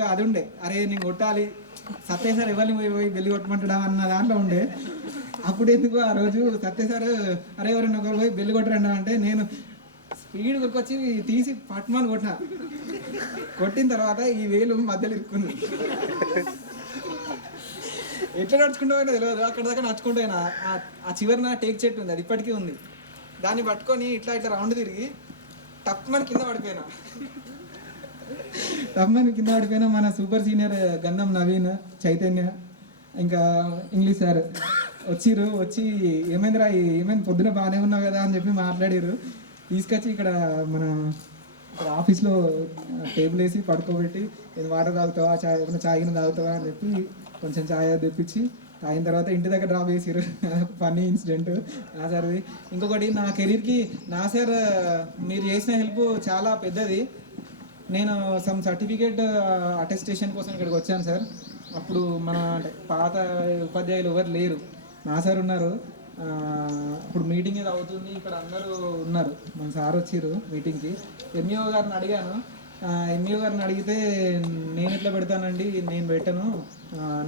ఒక అది ఉండే, అరే నేను కొట్టాలి సత్య సార్ ఎవరిని పోయి పోయి బెల్లి కొట్టమంటాడా అన్న దాంట్లో ఉండే. అప్పుడు ఎందుకు ఆ రోజు సత్య సార్ అరే ఎవరైనా ఒకరు పోయి బెల్లి కొట్టరండి అంటే నేను స్పీడ్ కొట్టుకొచ్చి తీసి పట్మని కొట్టిన. కొట్టిన తర్వాత ఈ వేలు మధ్యలో ఇరుక్కుంది. ఎట్లా నడుచుకుంటూ పోయినా తెలియదు, అక్కడ దాకా నడుచుకుంటూ పోయినా. ఆ చివరిన టేక్ చెట్టు ఉంది, అది ఇప్పటికీ ఉంది. దాన్ని పట్టుకొని ఇట్లా ఇట్లా రౌండ్ తిరిగి టప్మని కింద పడిపోయినా. టప్మని కింద పడిపోయినా. మన సూపర్ సీనియర్ గంధం నవీన్, చైతన్య, ఇంకా ఇంగ్లీష్ సార్ వచ్చిర్రు. వచ్చి ఏమైందిరా, ఏమైంది పొద్దున బాగానే ఉన్నావు కదా అని చెప్పి మాట్లాడారు. తీసుకొచ్చి ఇక్కడ మన ఆఫీస్లో టేబుల్ వేసి పడుకోబెట్టి ఏదో వాటర్ తాగుతావా, ఏమైనా చాయ్ గిన్నె తాగుతావా అని చెప్పి కొంచెం ఛాయ్ తెప్పించి తాగిన తర్వాత ఇంటి దగ్గర డ్రాప్ చేసారు. ఫన్నీ ఇన్సిడెంట్ నా సార్ది. ఇంకొకటి నా కెరీర్కి నా సార్ మీరు చేసిన హెల్ప్ చాలా పెద్దది. నేను సమ్ సర్టిఫికేట్ అటెస్టేషన్ కోసం ఇక్కడికి వచ్చాను సార్. అప్పుడు మన అంటే పాత ఉపాధ్యాయులు ఎవరు లేరు, నా సార్ ఉన్నారు. ఇప్పుడు మీటింగ్ ఏదో అవుతుంది, ఇక్కడ అందరూ ఉన్నారు. మన సార్ వచ్చిర్రు మీటింగ్కి. ఎంఈఓ గారిని అడిగాను. ఎంఈఓ గారిని అడిగితే నేను ఎట్లా పెడతానండి, నేను పెట్టను,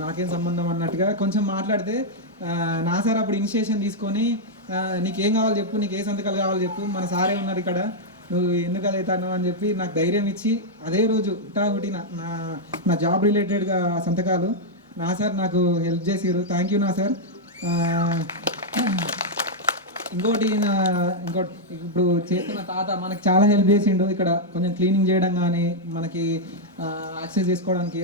నాకేం సంబంధం అన్నట్టుగా కొంచెం మాట్లాడితే నా సార్ అప్పుడు ఇనిషియేషన్ తీసుకొని నీకేం కావాలి చెప్పు, నీకు ఏ సంతకాలు కావాలి చెప్పు, మన సారే ఉన్నారు ఇక్కడ, నువ్వు ఎందుకు అదవుతాను అని చెప్పి నాకు ధైర్యం ఇచ్చి అదే రోజు హుటాహుటిన నా జాబ్ రిలేటెడ్గా సంతకాలు నా సార్ నాకు హెల్ప్ చేసారు. థ్యాంక్ యూ నా సార్. ఇంకోటి ఇప్పుడు చేస్తున్న తాత మనకి చాలా హెల్ప్ చేసిండు. ఇక్కడ కొంచెం క్లీనింగ్ చేయడం కానీ, మనకి యాక్సెస్ చేసుకోవడానికి,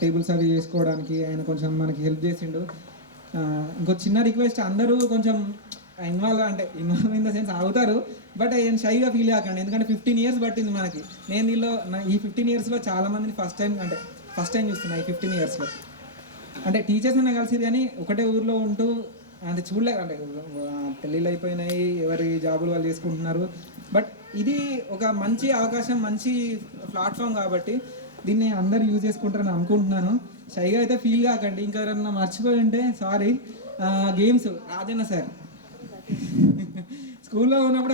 టేబుల్స్ అవి చేసుకోవడానికి ఆయన కొంచెం మనకి హెల్ప్ చేసిండు. ఇంకో చిన్న రిక్వెస్ట్, అందరూ కొంచెం ఇన్వాల్వ్ ఇన్ ద సెన్స్ అవుతారు, బట్ ఆయన షైగా ఫీల్ కాకండి. ఎందుకంటే 15 years పట్టింది మనకి. నేను దీనిలో ఈ 15 yearsలో చాలామందిని ఫస్ట్ టైం చూస్తున్నా. ఈ 15 yearsలో అంటే టీచర్స్ అన్న కలిసి కానీ ఒకటే ఊర్లో ఉంటూ అంటే చూడలేక, అంటే పెళ్ళిళ్ళు అయిపోయినాయి, ఎవరి జాబులు వాళ్ళు చేసుకుంటున్నారు. బట్ ఇది ఒక మంచి అవకాశం, మంచి ప్లాట్ఫామ్ కాబట్టి దీన్ని అందరు యూజ్ చేసుకుంటారని అనుకుంటున్నాను. షైగా అయితే ఫీల్ కాకండి. ఇంకా ఎవరన్నా మర్చిపోయి ఉంటే సారీ. గేమ్స్ రాజన్న సార్ స్కూల్లో ఉన్నప్పుడు